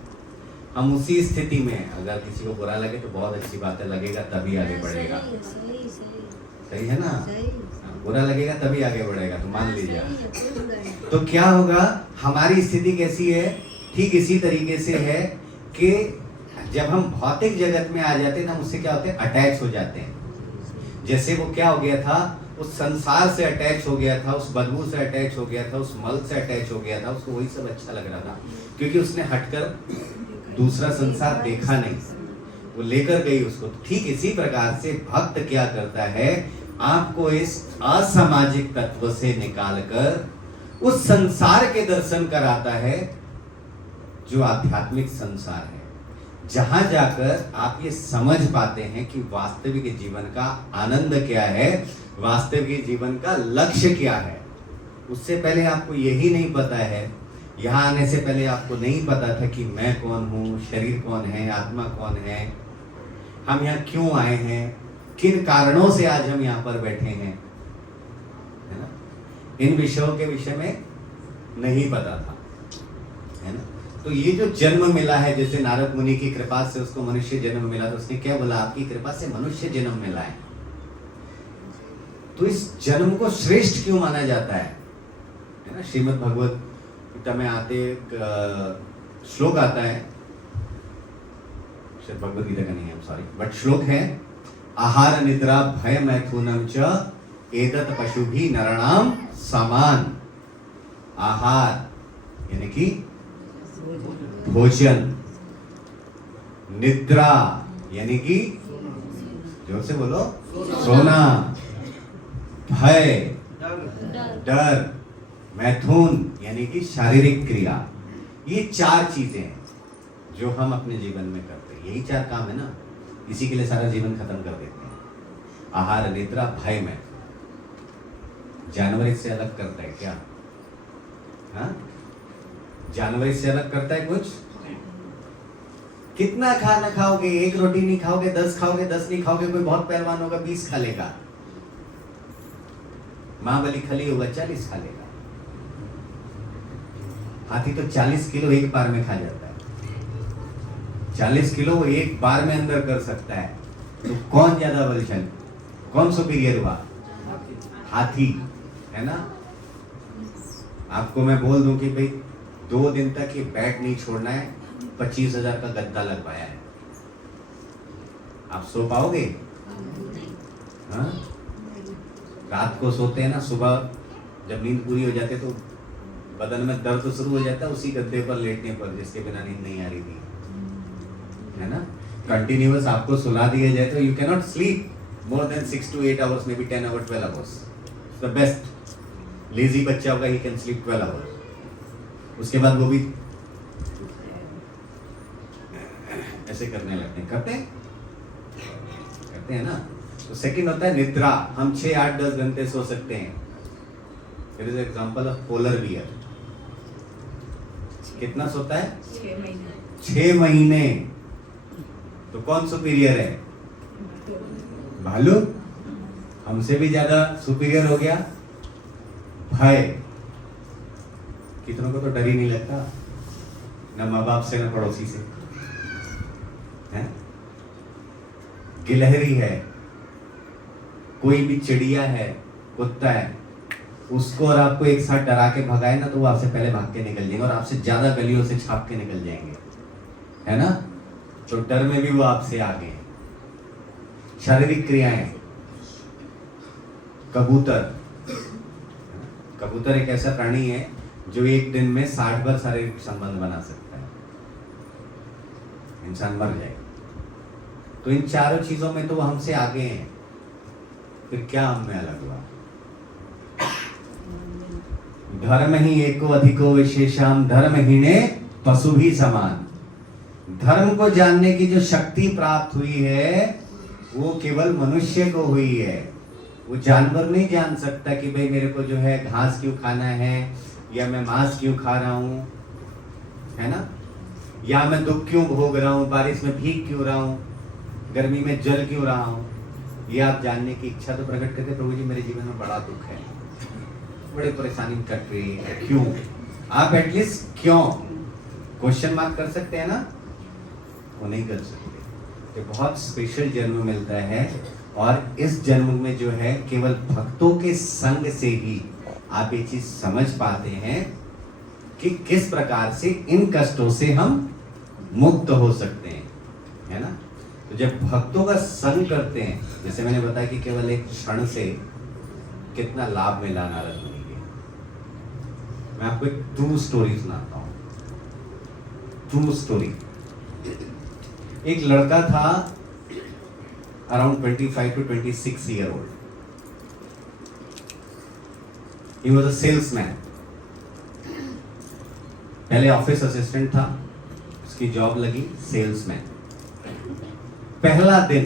हम उसी स्थिति में, अगर किसी को बुरा लगे तो बहुत अच्छी बात है, लगेगा तभी आगे बढ़ेगा। सही है ना, बुरा लगेगा तभी आगे बढ़ेगा, तो मान लीजिए। तो क्या होगा, हमारी स्थिति कैसी है, ठीक इसी तरीके से है कि जब हम भौतिक जगत में आ जाते हैं तो हम उससे क्या होते हैं, अटैच हो जाते हैं। जैसे वो क्या हो गया था, उस संसार से अटैच हो गया था, उस बदबू से अटैच हो गया था, उस मल से अटैच हो गया था। उसको वही सब अच्छा लग रहा था क्योंकि उसने हटकर दूसरा संसार देखा नहीं, वो लेकर गई उसको। ठीक इसी प्रकार से भक्त क्या करता है, आपको इस असामाजिक तत्व से निकालकर उस संसार के दर्शन कराता है जो आध्यात्मिक संसार है, जहां जाकर आप ये समझ पाते हैं कि वास्तविक जीवन का आनंद क्या है, वास्तविक जीवन का लक्ष्य क्या है। उससे पहले आपको यही नहीं पता है, यहाँ आने से पहले आपको नहीं पता था कि मैं कौन हूँ, शरीर कौन है, आत्मा कौन है, हम यहाँ क्यों आए हैं, किन कारणों से आज हम यहाँ पर बैठे हैं, है ना। इन विषयों के विषय में नहीं पता था, है ना। तो ये जो जन्म मिला है, जैसे नारद मुनि की कृपा से उसको मनुष्य जन्म मिला, तो उसने क्या बोला, आपकी कृपा से मनुष्य जन्म मिला है। तो इस जन्म को श्रेष्ठ क्यों माना जाता है ना। श्रीमद् भगवत गीता में आते श्लोक आता है, शायद भगवत गीता का नहीं है, सॉरी, बट श्लोक है, आहार निद्रा भय मैथुनम च एदत पशु भी नरणाम समान। आहार यानी कि भोजन, निद्रा यानी कि जोर से बोलो सोना, भय, डर, मैथुन यानी कि शारीरिक क्रिया। ये 4 चीजें हैं जो हम अपने जीवन में करते हैं। यही 4 काम है ना, इसी के लिए सारा जीवन खत्म कर देते हैं। आहार, निद्रा, भय, मैथुन। जानवर इससे अलग करता है क्या? हाँ, जानवर इससे अलग करता है कुछ? कितना खाना खाओगे? 1 रोटी नहीं खाओगे, 10 खाओगे, 10 नहीं खाओगे। कोई बहुत पहलवान होगा 20 खा लेगा। महाबली खली होगा 40 खा लेगा। हाथी तो 40 किलो एक बार में खा जाता है। 40 किलो वो एक बार में अंदर कर सकता है। तो कौन ज्यादा बलशाली, कौन सुपीरियर हुआ? हाथी, है ना। आपको मैं बोल दूं कि भाई 2 दिन तक ये बेड नहीं छोड़ना है, 25,000 का गद्दा लगवाया है, आप सो पाओगे? हाँ? रात को सोते हैं ना, सुबह जब नींद पूरी हो जाती है तो बदन में दर्द तो शुरू हो जाता है उसी गद्दे पर लेटने पर, जिसके बिना नींद नहीं आ रही थी, है ना। कंटिन्यूअस आपको सुला दिया जाए तो you can not sleep more than 6 to 8 hours, may be 10 hours, 12 hours। The best lazy बच्चा होगा, ही कैन स्लीप 12 hours। उसके बाद वो भी ऐसे करने लगते हैं। करते हैं ना। तो सेकंड होता है निद्रा। हम 6, 8, 10 घंटे सो सकते हैं। There is example of polar bear. कितना सोता है? 6 महीने। तो कौन सुपीरियर है? भालू। हमसे भी ज्यादा सुपीरियर हो गया भय। कितनों को तो डर ही नहीं लगता, ना माँ बाप से ना पड़ोसी से, है? गिलहरी है, कोई भी चिड़िया है, कुत्ता है, उसको और आपको एक साथ डरा के भगाए ना तो वो आपसे पहले भाग के निकल जाएंगे और आपसे ज्यादा गलियों से छाप के निकल जाएंगे, है ना। तो डर में भी वो आपसे आगे हैं। शारीरिक क्रियाएं, कबूतर। कबूतर एक ऐसा प्राणी है जो एक दिन में 60 बार शारीरिक संबंध बना सकता है। इंसान मर जाए। तो इन चारों चीजों में तो वो हमसे आगे हैं, फिर क्या हम में अलग हुआ? धर्म ही एको अधिको विशेषाम धर्महीने पशु भी समान। धर्म को जानने की जो शक्ति प्राप्त हुई है वो केवल मनुष्य को हुई है। वो जानवर नहीं जान सकता कि भाई मेरे को जो है घास क्यों खाना है, या मैं मांस क्यों खा रहा हूं, है ना, या मैं दुख क्यों भोग रहा हूं, बारिश में भीग क्यों रहा हूं, गर्मी में जल क्यों रहा हूं। ये आप जानने की इच्छा तो प्रकट करते, प्रभु जी मेरे जीवन में बड़ा दुख है, बड़े परेशानी कट रही है, क्यों? आप एटलीस्ट क्यों क्वेश्चन मार्क कर सकते हैं ना, वो नहीं कर सकते। तो बहुत स्पेशल जन्म मिलता है और इस जन्म में जो है केवल भक्तों के संग से ही आप ये चीज समझ पाते हैं कि किस प्रकार से इन कष्टों से हम मुक्त हो सकते हैं, है ना। तो जब भक्तों का संग करते हैं, जैसे मैंने बताया कि केवल एक क्षण से कितना लाभ मिला नारद मुनि के। मैं आपको एक ट्रू स्टोरी सुनाता हूँ। True story. एक लड़का था around 25 to 26 year old. He was a salesman. पहले ऑफिस असिस्टेंट था, उसकी जॉब लगी सेल्समैन। पहला दिन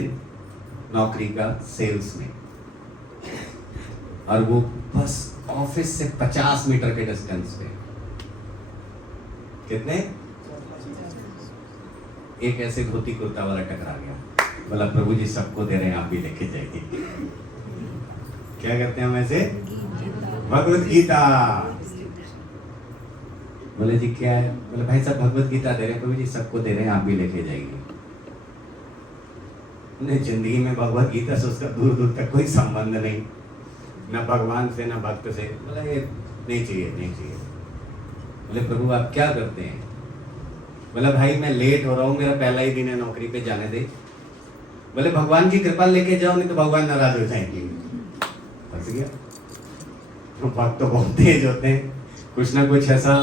नौकरी का सेल्स में, और वो बस ऑफिस से 50 मीटर के डिस्टेंस पे, कितने, एक ऐसे धोती कुर्ता वाला टकरा गया। बोला प्रभु जी सबको दे रहे हैं, आप भी लेके जाइए। क्या करते हैं हम ऐसे? भगवत गीता। बोले जी क्या है? बोले भाई साहब भगवत गीता दे रहे हैं, प्रभु जी सबको दे रहे हैं, आप भी लेके जाइए। जिंदगी में भगवत गीता से उसका दूर दूर तक कोई संबंध नहीं, ना भगवान से ना भक्त से। बोला ये नहीं चाहिए, नहीं चाहिए। बोले प्रभु आप क्या करते हैं? बोला भाई मैं लेट हो रहा हूँ, मेरा पहला ही दिन है नौकरी पे, जाने दे। बोले भगवान की कृपा लेके जाओ, नहीं तो भगवान नाराज हो जाएंगे। फंस गया। भक्त तो बहुत तेज होते हैं, कुछ ना कुछ ऐसा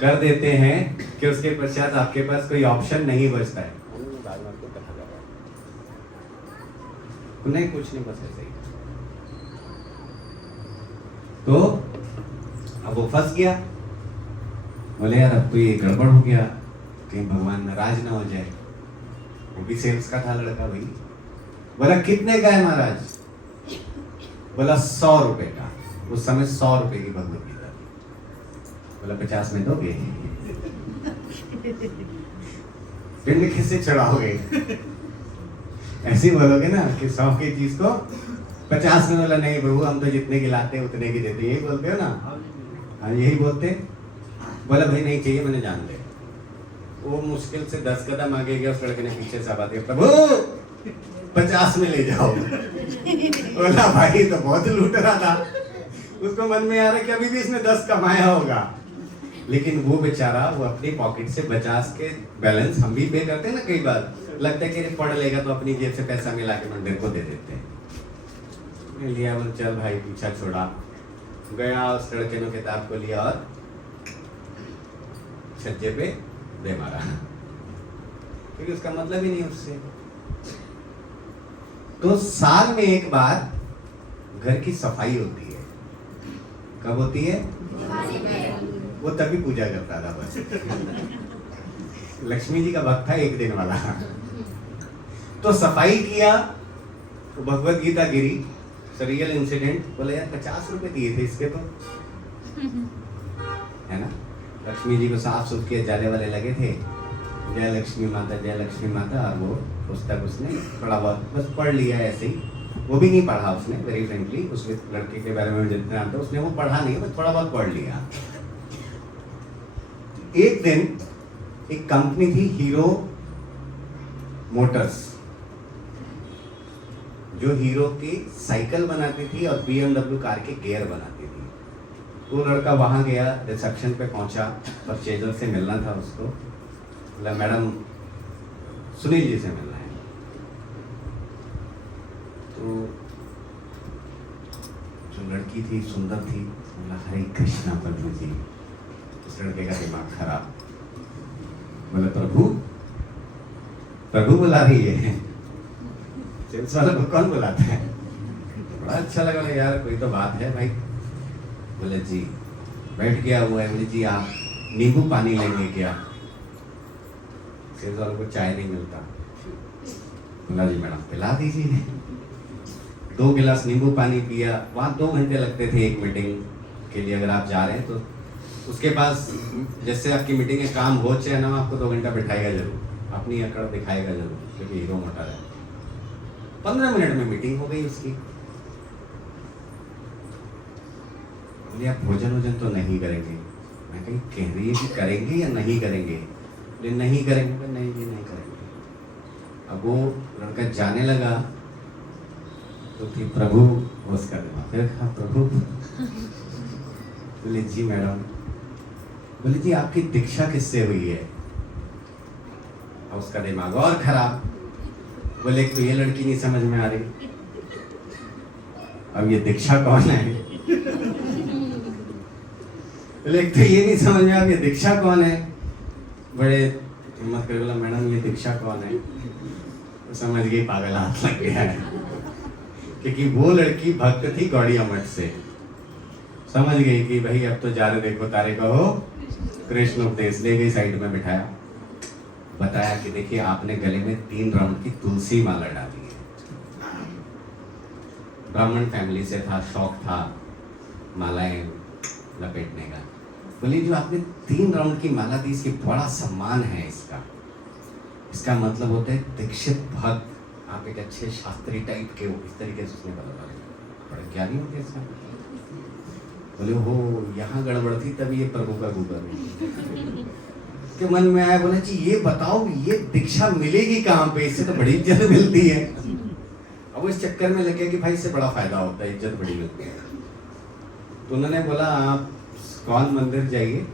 कर देते हैं कि उसके पश्चात आपके पास कोई ऑप्शन नहीं बचता है। नहीं, कुछ नहीं, बस ऐसे ही। तो अब वो फंस गया। बोले यार अब तो ये गड़बड़ हो गया, कहीं भगवान नाराज ना हो जाए। वो भी सेल्स का था लड़का भाई। बोला कितने का है महाराज? बोला 100 रुपए का। उस समय 100 रुपए की भगवत गीता थी। बोला 50 में दोगे? फिर भी किससे चढ़ाओगे? ऐसे ही बोलोगे ना कि 100 की चीज को 50 में। बोला नहीं प्रभु, हम तो जितने की लाते हैं उतने की देते। यही बोलते हो ना? हाँ यही बोलते। बोला भाई नहीं चाहिए, मैंने जान लिया। वो मुश्किल से 10 कदम आगे गया, उस लड़के ने पीछे से आवाज दी, प्रभु 50 में ले जाओ। बोला भाई तो बहुत लूट रहा था। उसको मन में आ रहा है कि अभी भी इसने 10 कमाया होगा, लेकिन वो बेचारा वो अपनी पॉकेट से 50 के बैलेंस, हम भी पे करते हैं ना कई बार, लगता है कि पढ़ लेगा तो अपनी जेब से पैसा मिला के मंदिर को दे देते हैं। लिया, बोल चल भाई पीछा छोड़ा। गया, उस लड़के ने किताब को लिया और छज्जे पे दे मारा, क्योंकि उसका मतलब ही नहीं उससे। तो साल में एक बार घर की सफाई होती है। कब होती है? वो तभी पूजा करता था बस। लक्ष्मी जी का भक्त था एक दिन वाला। तो सफाई किया तो भगवत गीता गिरी, रियल इंसिडेंट। बोले यार 50 रुपए दिए थे इसके तो, है ना। लक्ष्मी जी को साफ सुथ किए जाने वाले लगे थे, जय लक्ष्मी माता जय लक्ष्मी माता। और वो पुस्तक उसने थोड़ा बहुत बस पढ़ लिया ऐसे ही, वो भी नहीं पढ़ा उसने, वेरी फ्रेंकली। उस लड़के के बारे में जितना आता उसने वो पढ़ा नहीं, बस थोड़ा बहुत पढ़ लिया। एक दिन एक कंपनी थी हीरो मोटर्स, जो हीरो की साइकिल बनाती थी और BMW कार के गियर बनाती थी। वो लड़का वहां गया, रिसेप्शन पे पहुंचा, परचेजर से मिलना था उसको। बोला मैडम सुनील जी से मिलना है। तो जो लड़की थी सुंदर थी, बोला हरे कृष्णा प्रभु जी। उस लड़के का दिमाग खराब। बोला प्रभु प्रभु बुला रही है, सेल्स वाला को कौन बुलाता है? बड़ा अच्छा लगा यार, कोई तो बात है भाई। बोले जी, बैठ गया हुआ है। बोले जी आप नींबू पानी लेंगे क्या? सेल्स वालों को चाय नहीं मिलता। बोला जी मैडम पिला दीजिए। 2 गिलास नींबू पानी पिया। वहाँ 2 घंटे लगते थे एक मीटिंग के लिए, अगर आप जा रहे हैं तो उसके पास जैसे आपकी मीटिंग में काम हो चाहे ना, आपको 2 घंटा बिठाएगा जरूर, अपनी अकड़ दिखाएगा जरूर, क्योंकि हीरो मोटा है। 15 मिनट में मीटिंग हो गई उसकी। बोले आप भोजन तो नहीं करेंगे? मैं कहीं कह रही है कि करेंगे या नहीं करेंगे? बोले नहीं करेंगे। नहीं जी नहीं करेंगे। अब वो लड़का जाने लगा तो फिर प्रभु उसका दिमाग फिर कहा प्रभु। बोले जी मैडम। बोले जी आपकी दीक्षा किससे हुई है? और उसका दिमाग और खराब। बोले तो ये लड़की नहीं समझ में आ रही, अब ये दीक्षा कौन है? बोले तो ये नहीं समझ में आ, ये दीक्षा कौन है? बड़े हिम्मत कर बोला मैडम ये दीक्षा कौन है? तो समझ गई पागल हाथ लग गया है, क्योंकि वो लड़की भक्त थी गौड़िया मठ से। समझ गई कि भाई अब तो जा रहे देखो तारे कहो कृष्ण उपदेश। ले गई साइड में बिठाया, बताया कि देखिए आपने गले में 3 राउंड की तुलसी माला डाली है। ब्राह्मण फैमिली से था, शौक था मालाएं लपेटने का। बोली जो आपने 3 राउंड की माला दी, इसकी बड़ा सम्मान है इसका। इसका मतलब होता है दीक्षित भक्त, आप एक अच्छे शास्त्री टाइप के हो। इस तरीके से उसने बोला, बड़े ज्ञानी होते हैं। बोले हो यहाँ गड़बड़ थी, तभी ये प्रभु का गूगल के मन में आया। बोले जी ये बताओ ये दीक्षा मिलेगी कहाँ पे? इससे तो बड़ी इज्जत मिलती है। अब वो इस चक्कर में लगे कि भाई इससे बड़ा फायदा होता है, इज्जत बड़ी मिलती है। तो उन्होंने बोला आप इस्कॉन मंदिर जाइए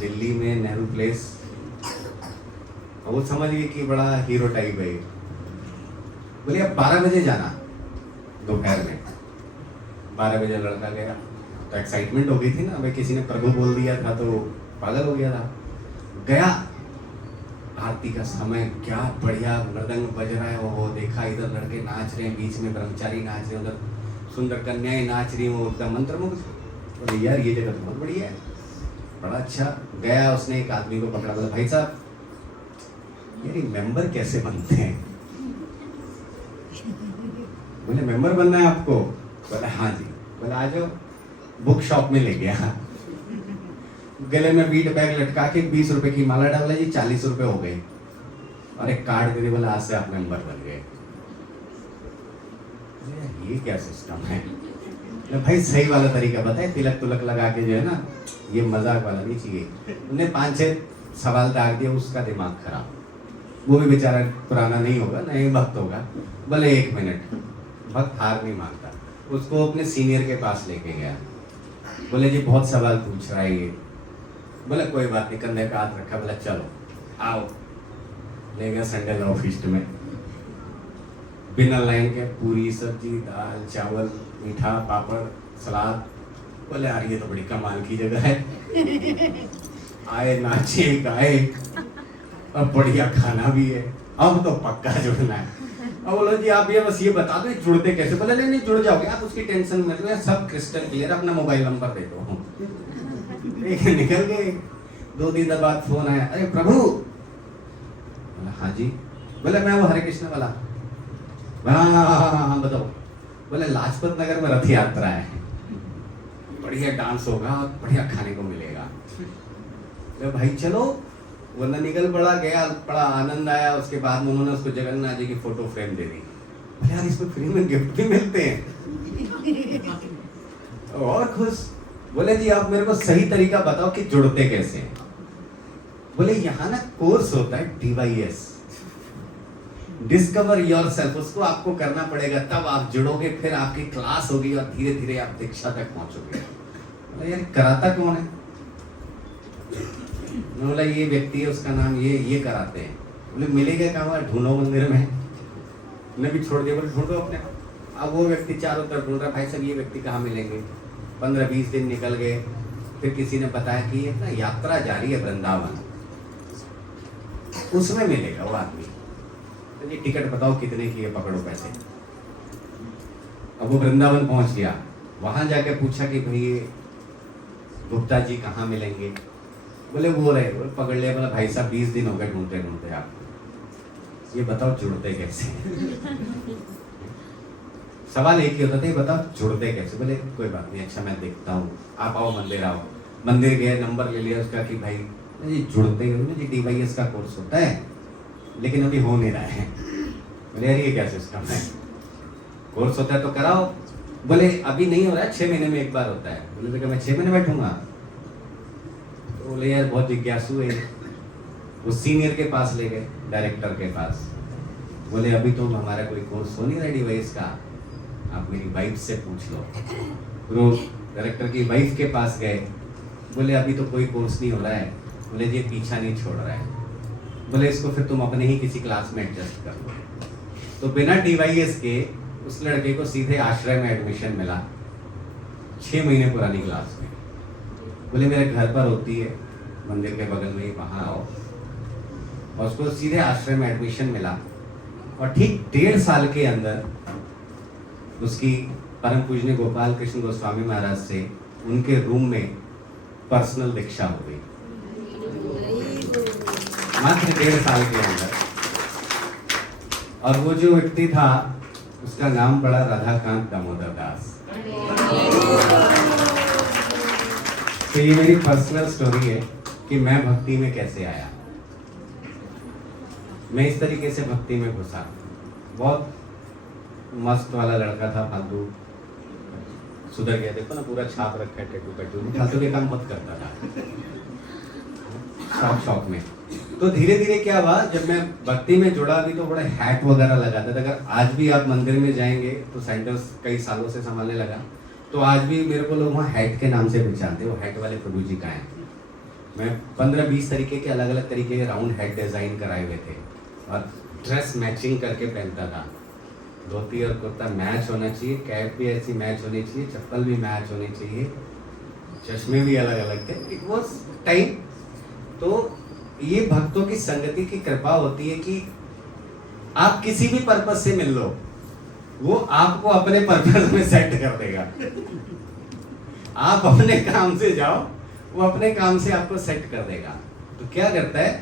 दिल्ली में, नेहरू प्लेस। और वो समझ गए कि बड़ा हीरो टाइप है। बोले अब 12 बजे जाना, दोपहर में 12 बजे लड़का गया तो एक्साइटमेंट हो गई थी ना, भाई किसी ने प्रभु बोल दिया था तो पागल हो गया था। गया, आरती का समय, क्या बढ़िया मृदंग बज रहा है, वो देखा इधर लड़के नाच रहे हैं, बीच में ब्रह्मचारी नाच रहे हैं, उधर सुंदर कन्याएं नाच रही हैं, वो एकदम मंत्रमुग्ध। बोले यार ये जगह तो बहुत बढ़िया है, बड़ा अच्छा। गया, उसने एक आदमी को पकड़ा, बोला भाई साहब यार मेंबर कैसे बनते हैं? बोले मेंबर बनना है आपको? बोला हाँ जी। बोला आ जाओ। बुक शॉप में ले गया, गले में बीट बैग लटका के 20 रुपए की माला डाला जी, 40 रुपए हो गए और एक कार्ड दे दिया, बोला आज से आप मेंबर बन गए। ये क्या सिस्टम है? भाई सही वाला तरीका बताए, तिलक तुलक लगा के जो है ना, ये मजाक वाला नहीं चाहिए। उन्हें 5-6 सवाल दाग दिया, उसका दिमाग खराब। वो भी बेचारा पुराना नहीं होगा, नए भक्त होगा। बोले 1 मिनट, भक्त हार नहीं मानता। उसको अपने सीनियर के पास लेके गया, बोले जी बहुत सवाल पूछ रहा है ये। बोले कोई बात नहीं, कंधे पे हाथ रखा, बोला चलो आओ। ले गया संडे लॉ फीस्ट में, बिना लाइन के पूरी सब्जी दाल चावल मीठा पापड़ सलाद। बोले यार ये तो बड़ी कमाल की जगह है। आए नाचे गाए और बढ़िया खाना भी है, अब तो पक्का जुड़ना है। अब बोलो जी आप ये बस ये बता दो जुड़ते कैसे? बोले नहीं जुड़ जाओगे आप, उसकी टेंशन मत लो, सब क्रिस्टल क्लियर, अपना मोबाइल नंबर दे दो। निकल गए। 2 दिन बाद फोन आया, अरे प्रभु। बोला हाँ जी। बोले मैं वो हरे कृष्ण वाला। हाँ बताओ। बोले लाजपत नगर में रथ यात्रा है, बढ़िया डांस होगा, बढ़िया खाने को मिलेगा। तो भाई चलो, वरना निकल पड़ा, गया, बड़ा आनंद आया। उसके बाद उन्होंने उसको जगन्नाथ जी की फोटो फ्रेम दे दी। यार इसको फ्री में गिफ्ट भी मिलते हैं, और खुश। बोले जी आप मेरे को सही तरीका बताओ कि जुड़ते कैसे हैं? बोले यहाँ ना कोर्स होता है DYS, डिस्कवर योरसेल्फ, उसको आपको करना पड़ेगा, तब आप जुड़ोगे, फिर आपकी क्लास होगी और धीरे धीरे आप दीक्षा तक पहुंचोगे। बोले यार कराता कौन है? बोला ये व्यक्ति है, उसका नाम ये कराते हैं। बोले मिलेगा कहाँ? ढूंढो मंदिर में। मैं भी छोड़ दिया, बोले ढूंढो अपने। अब वो व्यक्ति चारों तरफ ढूंढ रहा, भाई साहब ये व्यक्ति कहाँ मिलेंगे? 15-20 दिन निकल गए, फिर किसी ने बताया कि ये ना यात्रा जारी है वृंदावन, उसमें मिलेगा वो आदमी। तो ये टिकट बताओ कितने की है, पकड़ो पैसे। अब वो वृंदावन पहुंच गया, वहां जाके पूछा कि भाई गुप्ता जी कहाँ मिलेंगे? बोले वो रहे। बोले पकड़ लिया। बोला भाई साहब 20 दिन हो गए ढूंढते ढूंढते आपको, ये बताओ जुड़ते कैसे? सवाल एक ही होता था, ये बताओ जुड़ते कैसे? बोले कोई बात नहीं, अच्छा मैं देखता हूँ, आप आओ मंदिर आओ। मंदिर गए, नंबर ले लिया उसका कि भाई जी जुड़ते जी DYS का कोर्स होता है, लेकिन अभी हो नहीं रहा है। बोले यार ये क्या सिस्टम है? कोर्स होता है तो कराओ। बोले अभी नहीं हो रहा है, 6 महीने में एक बार होता है। बोले तो मैं 6 महीने बैठूंगा? तो बोले यार बहुत जिज्ञासु है। वो सीनियर के पास ले गए, डायरेक्टर के पास। बोले अभी तो हमारा कोई कोर्स हो नहीं रहा DYS का, आप मेरी वाइफ से पूछ लो। तो डायरेक्टर की वाइफ के पास गए, बोले अभी तो कोई कोर्स नहीं हो रहा है। बोले ये पीछा नहीं छोड़ रहा है। बोले इसको फिर तुम अपने ही किसी क्लास में एडजस्ट कर लो। तो बिना DYS के उस लड़के को सीधे आश्रय में एडमिशन मिला, 6 महीने पुरानी क्लास में। बोले मेरे घर पर होती है, मंदिर के बगल में ही, वहाँ आओ। और उसको सीधे आश्रय में एडमिशन मिला, और ठीक 1.5 साल के अंदर उसकी परम पूजनीय गोपाल कृष्ण गोस्वामी महाराज से उनके रूम में पर्सनल दीक्षा हो गई, मात्र 1.5 साल के अंदर। और वो जो व्यक्ति था उसका नाम पड़ा राधाकांत दामोदर दास। तो ये मेरी पर्सनल स्टोरी है कि मैं भक्ति में कैसे आया। मैं इस तरीके से भक्ति में घुसा। बहुत मस्त वाला लड़का था, फालतू सुधर गया। देखो ना पूरा छाप रखा है, टैटू फालतू के काम मत करता था शौक में। तो धीरे धीरे क्या हुआ, जब मैं भक्ति में जुड़ा भी तो बड़े हैट वगैरह लगाता था। अगर आज भी आप मंदिर में जाएंगे तो सेंटर्स कई सालों से संभालने लगा, तो आज भी मेरे को लोग वहाँ हैट के नाम से पहचानते। वो हैट वाले प्रभु जी का है। मैं 15-20 तरीके के अलग अलग तरीके के राउंड हेड डिजाइन कराए हुए थे और ड्रेस मैचिंग करके पहनता था। धोती और कुर्ता मैच होना चाहिए, कैप भी ऐसी मैच होनी चाहिए, चप्पल भी मैच होनी चाहिए, चश्मे भी अलग अलग थे। It was time. तो ये भक्तों की संगति की कृपा होती है कि आप किसी भी पर्पज से मिल लो, वो आपको अपने पर्पज में सेट कर देगा। आप अपने काम से जाओ, वो अपने काम से आपको सेट कर देगा। तो क्या करता है,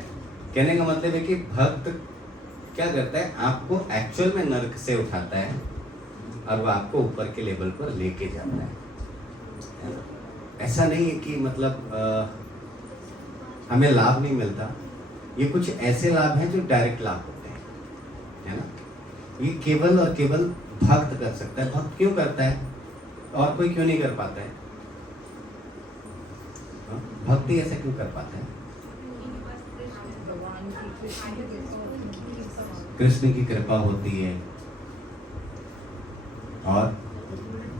कहने का मतलब है कि भक्त क्या करता है, आपको एक्चुअल में नरक से उठाता है और वो आपको ऊपर के लेवल पर लेके जाता है। ऐसा नहीं है कि मतलब हमें लाभ नहीं मिलता। ये कुछ ऐसे लाभ हैं जो डायरेक्ट लाभ होते हैं, है ना। ये केवल और केवल भक्त कर सकता है। भक्त क्यों करता है और कोई क्यों नहीं कर पाता है? भक्ति ऐसा क्यों कर पाता है? कृष्ण की कृपा होती है। और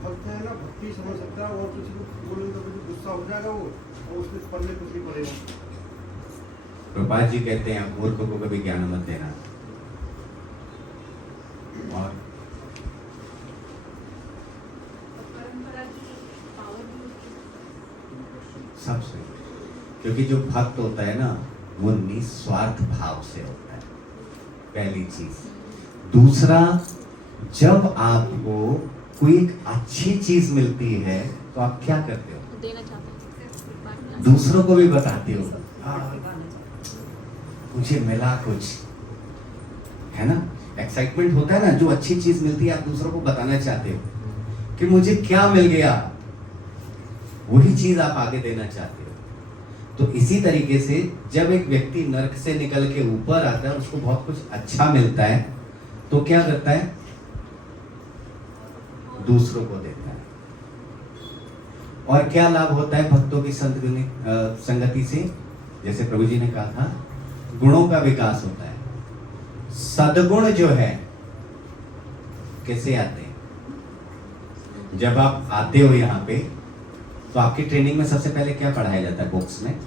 भक्त है ना, भक्ति समझ सकता है, और किसी को बोलेंगे तो कुछ गुस्सा हो जाएगा वो, और उसके पढ़ने कुछ नहीं पड़ेगा। प्रभुपाद जी कहते हैं मूर्ख को कभी ज्ञान मत देना। और परंपरा की पावर भी सब सही, क्योंकि जो भक्त होता है ना वो निस्वार्थ भाव से होता है, पहली चीज। दूसरा, जब आपको कोई एक अच्छी चीज मिलती है तो आप क्या करते हो? देना चाहते हैं। दूसरों को भी बताते हो, हाँ, मुझे मिला कुछ, है ना। एक्साइटमेंट होता है ना, जो अच्छी चीज मिलती है आप दूसरों को बताना चाहते हो कि मुझे क्या मिल गया, वही चीज आप आगे देना चाहते हो। तो इसी तरीके से जब एक व्यक्ति नरक से निकल के ऊपर आता है, उसको बहुत कुछ अच्छा मिलता है, तो क्या करता है? दूसरों को देता है। और क्या लाभ होता है भक्तों की संगति से? जैसे प्रभु जी ने कहा था, गुणों का विकास होता है। सद्गुण जो है कैसे आते हैं? जब आप आते हो यहाँ पे तो आपकी ट्रेनिंग में सबसे पहले क्या पढ़ाया जाता है? बुक्स में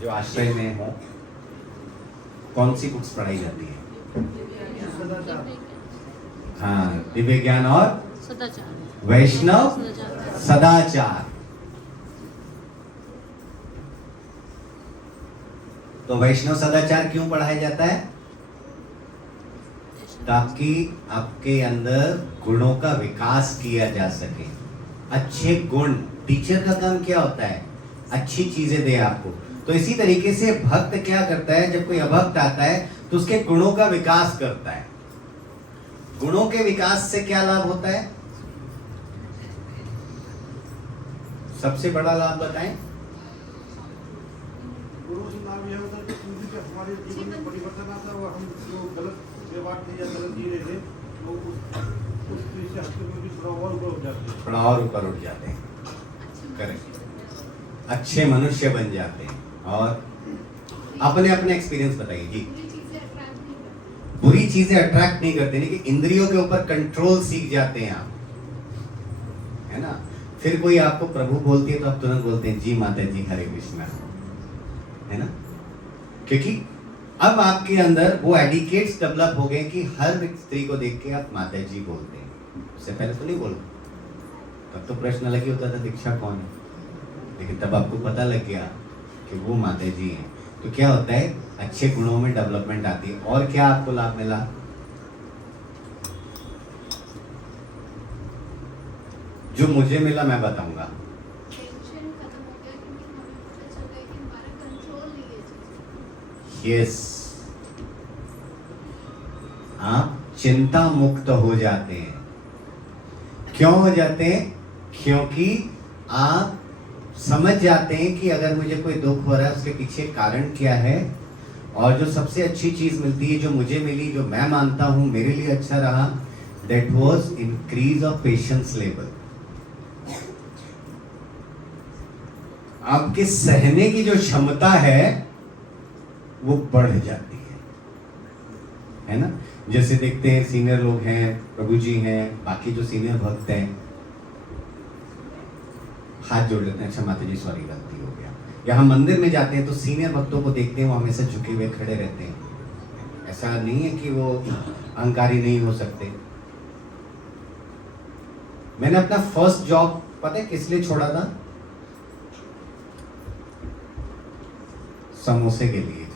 जो आश्रय में हो, कौन सी बुक्स पढ़ाई जाती है? हाँ, दिव्य ज्ञान और सदाचार, वैष्णव सदाचार। सदाचार। तो वैष्णव सदाचार क्यों पढ़ाया जाता है? ताकि आपके अंदर गुणों का विकास किया जा सके। अच्छे गुण, टीचर का काम क्या होता है? अच्छी चीजें दे आपको। तो इसी तरीके से भक्त क्या करता है, जब कोई अभक्त आता है तो उसके गुणों का विकास करता है। गुणों के विकास से क्या लाभ होता है? सबसे बड़ा लाभ बताएं। गुरु से नाम यह होता है कि पूरी के हमारे जीवन में परिवर्तन आता है, और हम जो गलत व्यवहार थे या गलत जी रहे थे, तो उस चीज से हटके में भी थोड़ा और ऊपर उठ जाते हैं। थोड़ा और ऊपर उठ जाते हैं, करेक्ट, अच्छे मनुष्य बन जाते हैं। और अपने अपने एक्सपीरियंस बताइए जी। बुरी चीजें अट्रैक्ट नहीं करते, नहीं कि इंद्रियों के ऊपर कंट्रोल सीख जाते हैं आप, है ना। फिर कोई आपको प्रभु बोलती है तो आप तुरंत बोलते हैं जी माता जी हरे कृष्णा, है ना। क्योंकि अब आपके अंदर वो एडिकेट्स डेवलप हो गए कि हर स्त्री को देख के आप माता जी बोलते हैं। उससे पहले तो नहीं बोलते, तब तो प्रश्न अलग ही होता था दीक्षा कौन है, लेकिन तब आपको पता लग गया कि वो माता जी हैं। तो क्या होता है, अच्छे गुणों में डेवलपमेंट आती है। और क्या आपको लाभ मिला? जो मुझे मिला मैं बताऊंगा। टेंशन खत्म हो गया क्योंकि हमें पता चल गया कि हमारा कंट्रोल नहीं है चीज़। यस, आप चिंता मुक्त हो जाते हैं। क्यों हो जाते हैं? क्योंकि आप समझ जाते हैं कि अगर मुझे कोई दुख हो रहा है उसके पीछे कारण क्या है, और जो सबसे अच्छी चीज मिलती है, जो मुझे मिली, जो मैं मानता हूं मेरे लिए अच्छा रहा, that was increase of patience level. आपके सहने की जो क्षमता है वो बढ़ जाती है ना। जैसे देखते हैं सीनियर लोग हैं, प्रभु जी हैं, बाकी जो सीनियर भक्त हैं, हाथ जोड़ लेते हैं, अच्छा माता जी सॉरी गलती हो गया। या हम मंदिर में जाते हैं तो सीनियर भक्तों को देखते हैं, वो हमेशा झुके हुए खड़े रहते हैं। ऐसा नहीं है कि वो अहंकारी नहीं हो सकते, मैंने अपना फर्स्ट जॉब पता है किस लिए छोड़ा था? समोसे के लिए।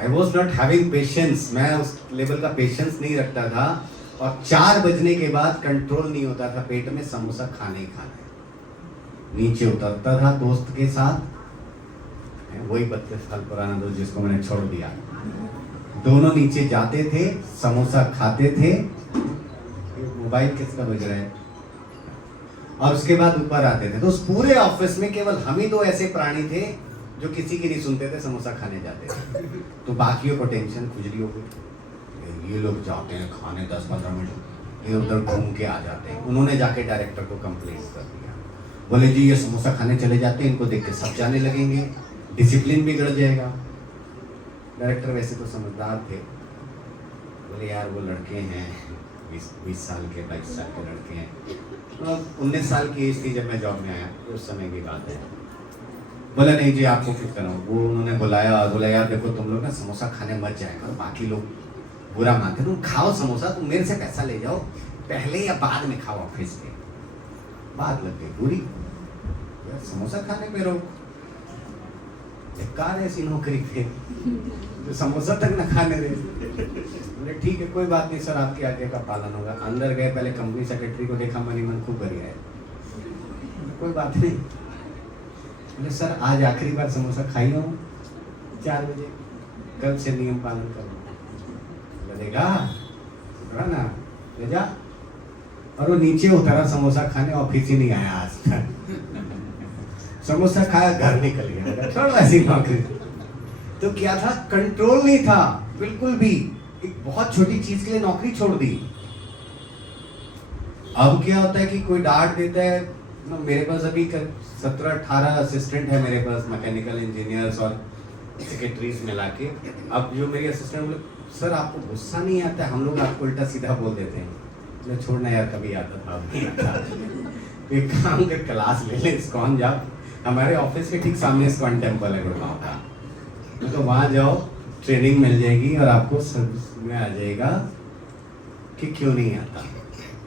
I was not having patience, मैं उस लेवल का पेशेंस नहीं रखता था, और 4 बजने के बाद कंट्रोल नहीं होता था पेट में, समोसा खाने ही खाना है। नीचे उतरता था दोस्त के साथ, वही 32 साल पुराना दोस्त जिसको मैंने छोड़ दिया, दोनों नीचे जाते थे, समोसा खाते थे, मोबाइल किसका बज रहा है, और उसके बाद ऊपर आते थे। तो उस पूरे ऑफिस में केवल हम ही 2 ऐसे प्राणी थे जो किसी की नहीं सुनते थे, समोसा खाने जाते थे। तो बाकियों को टेंशन, खुजली हो गई, ये लोग जाते हैं खाने 10-15 मिनट इधर उधर घूम के आ जाते हैं। उन्होंने जाके डायरेक्टर को कंप्लेंट कर दिया, बोले जी ये समोसा खाने चले जाते हैं, इनको देख के सब जाने लगेंगे, डिसिप्लिन बिगड़ जाएगा। डायरेक्टर वैसे तो समझदार थे, बोले यार वो लड़के हैं 20 साल के 22 साल के लड़के हैं, तो 19 साल की एज थी जब मैं जॉब में आया, तो उस समय की बात है। बोला नहीं जी आपको क्यों कराऊं, वो उन्होंने बुलाया और बोला यार देखो तुम लोग ना समोसा खाने मत जाया करो, बाकी लोग बुरा मानते, तुम खाओ समोसा, तुम मेरे से पैसा ले जाओ, पहले या बाद में खाओ ऑफिस के। बात लग गई पूरी, यार समोसा खाने पे रोक, बेकार ऐसी नौकरी पे जो समोसा तक न खाने दे। बोले ठीक है कोई बात नहीं सर, आपकी आज्ञा का पालन होगा। अंदर गए, पहले कंपनी सेक्रेटरी को देखा, मनी मन खूब बढ़िया है, कोई बात नहीं। बोले सर आज आखिरी बार समोसा खाई हूँ 4 बजे, कल से नियम पालन करो। बोलेगा ना ले जा, और वो नीचे उतरा समोसा खाने, ऑफिस ही नहीं आया आज तक। समोसा खाया घर निकल गया, थोड़ा ऐसी नौकरी। तो क्या था, कंट्रोल नहीं था बिल्कुल भी, एक बहुत छोटी चीज के लिए नौकरी छोड़ दी। अब क्या होता है कि कोई डांट देता है, मेरे पास अभी 17-18 असिस्टेंट है मेरे पास, मैकेनिकल इंजीनियर्स और सेक्रेटरीज मिला के। अब जो मेरी असिस्टेंट बोले सर आपको गुस्सा नहीं आता है, हम लोग आपको उल्टा सीधा बोल देते हैं। बोले छोड़ना यार, कभी आता था अब नहीं आता। एक काम कर, क्लास ले ले, इस्कॉन जाओ, हमारे ऑफिस के ठीक सामने इस्कॉन टेम्पल है गुड़गांव का, तो वहाँ जाओ, ट्रेनिंग मिल जाएगी और आपको सर्विस में आ जाएगा कि क्यों नहीं आता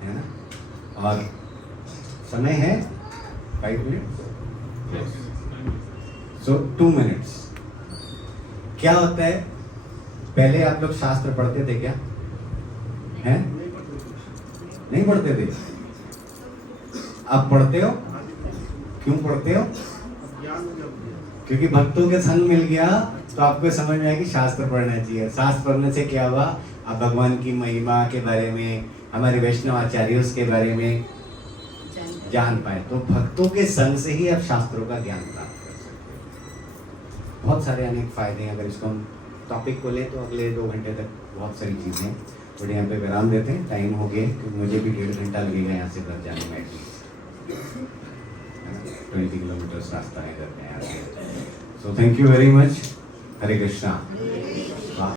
है ना। और समय है 5 मिनट, सो 2 मिनट्स। क्या होता है, पहले आप लोग शास्त्र पढ़ते थे क्या? हैं? नहीं पढ़ते थे? अब पढ़ते हो? क्यों पढ़ते हो? क्योंकि भक्तों के संग मिल गया, तो आपको समझ में आया कि शास्त्र पढ़ना चाहिए। शास्त्र पढ़ने से क्या हुआ, आप भगवान की महिमा के बारे में, हमारे वैष्णव आचार्यों के बारे में जान पाए। तो भक्तों के संग से ही आप शास्त्रों का ज्ञान प्राप्त कर सकते हैं। बहुत सारे अनेक फायदे हैं। अगर इसको हम टॉपिक को ले तो अगले 2 घंटे तक बहुत सारी चीज़ें हैं। थोड़ी यहाँ पे विराम देते हैं, टाइम हो गया, क्योंकि मुझे भी 1.5 घंटा लगेगा यहाँ से घर जाने में एटलीस्ट, 20 किलोमीटर रास्ता है घर में। So thank you very much. Hare Krishna.